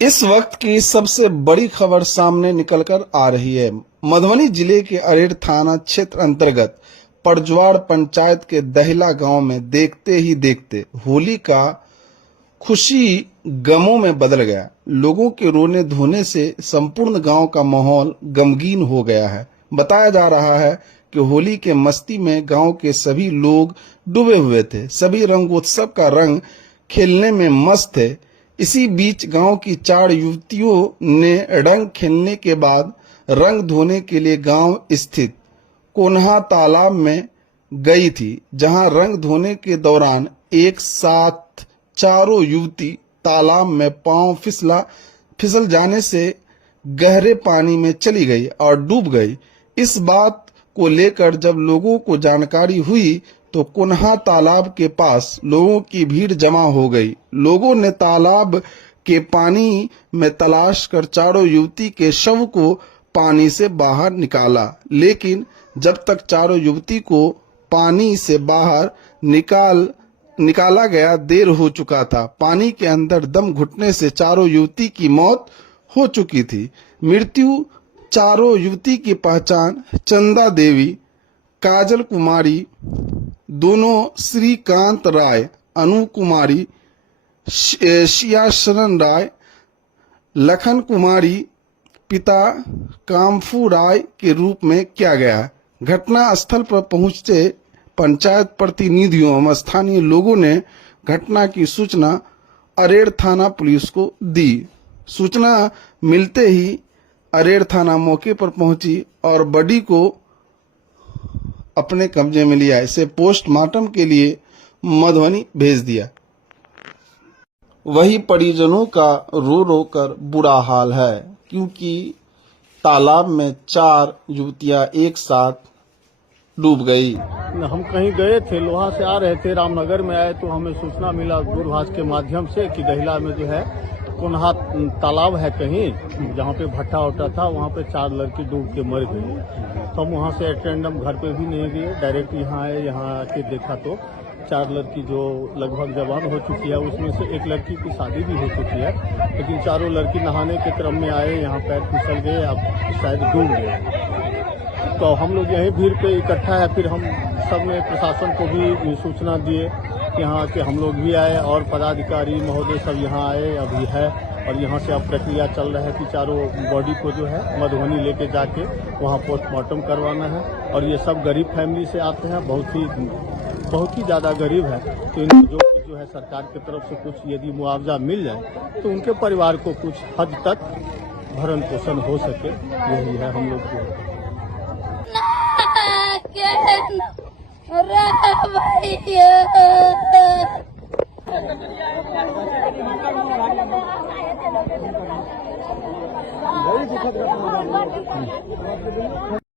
इस वक्त की सबसे बड़ी खबर सामने निकलकर आ रही है। मधुबनी जिले के अरेर थाना क्षेत्र अंतर्गत पड़जवाड़ पंचायत के दहला गांव में देखते ही देखते होली का खुशी गमों में बदल गया। लोगों के रोने धोने से संपूर्ण गांव का माहौल गमगीन हो गया है। बताया जा रहा है कि होली के मस्ती में गांव के सभी लोग डूबे हुए थे। सभी रंगोत्सव का रंग खेलने में मस्त थे। इसी बीच गांव की 4 युवतियों ने रंग खेलने के बाद रंग धोने के लिए गांव स्थित कोन्हा तालाब में गई थी, जहां रंग धोने के दौरान एक साथ चारों युवती तालाब में पांव फिसल जाने से गहरे पानी में चली गई और डूब गई। इस बात को लेकर जब लोगों को जानकारी हुई तो कोन्हा तालाब के पास लोगों की भीड़ जमा हो गई। लोगों ने तालाब के पानी में तलाश कर चारों युवती के शव को पानी से बाहर निकाला, लेकिन जब तक चारों युवती को पानी से बाहर निकाला गया देर हो चुका था। पानी के अंदर दम घुटने से चारों युवती की मौत हो चुकी थी। मृत्यु चारों युवती की पहचान चंदा देवी, काजल कुमारी, दोनों श्रीकांत राय, अनु कुमारी, शियाशरण राय, लखन कुमारी, पिता कामफू राय के रूप में किया गया। घटना स्थल पर पहुंचे पंचायत प्रतिनिधियों एवं स्थानीय लोगों ने घटना की सूचना अरेर थाना पुलिस को दी। सूचना मिलते ही अरेर थाना मौके पर पहुंची और बॉडी को अपने कब्जे में लिया। इसे पोस्टमार्टम के लिए मधुबनी भेज दिया। वही परिजनों का रो रो कर बुरा हाल है, क्योंकि तालाब में 4 युवतियां एक साथ डूब गई। हम कहीं गए थे, लोहा से आ रहे थे, रामनगर में आए तो हमें सूचना मिला दूरभाष के माध्यम से कि दहला में जो है कोन्हा तालाब है कहीं जहाँ पे भट्टा उठा था, वहाँ पे 4 लड़की डूब के मर गई। तो हम वहाँ से एटेंडम घर पे भी नहीं गए, डायरेक्ट यहाँ आए। यहाँ आके देखा तो 4 लड़की जो लगभग जवान हो चुकी है, उसमें से एक लड़की की शादी भी हो चुकी है, लेकिन चारों लड़की नहाने के क्रम में आए, यहाँ पैर फिसल गए, अब शायद डूब गए। तो हम लोग यहीं भीड़ पे इकट्ठा है। फिर हम सब ने प्रशासन को भी सूचना दिए, यहाँ के हम लोग भी आए और पदाधिकारी महोदय सब यहाँ आए अभी है। और यहाँ से अब प्रक्रिया चल रहा है कि चारों बॉडी को जो है मधुबनी लेके जाके वहाँ पोस्टमार्टम करवाना है। और ये सब गरीब फैमिली से आते हैं, बहुत ही ज़्यादा गरीब है। तो इनको जो है सरकार की तरफ से कुछ यदि मुआवजा मिल जाए तो उनके परिवार को कुछ हद तक भरण पोषण हो सके, यही है हम लोग को।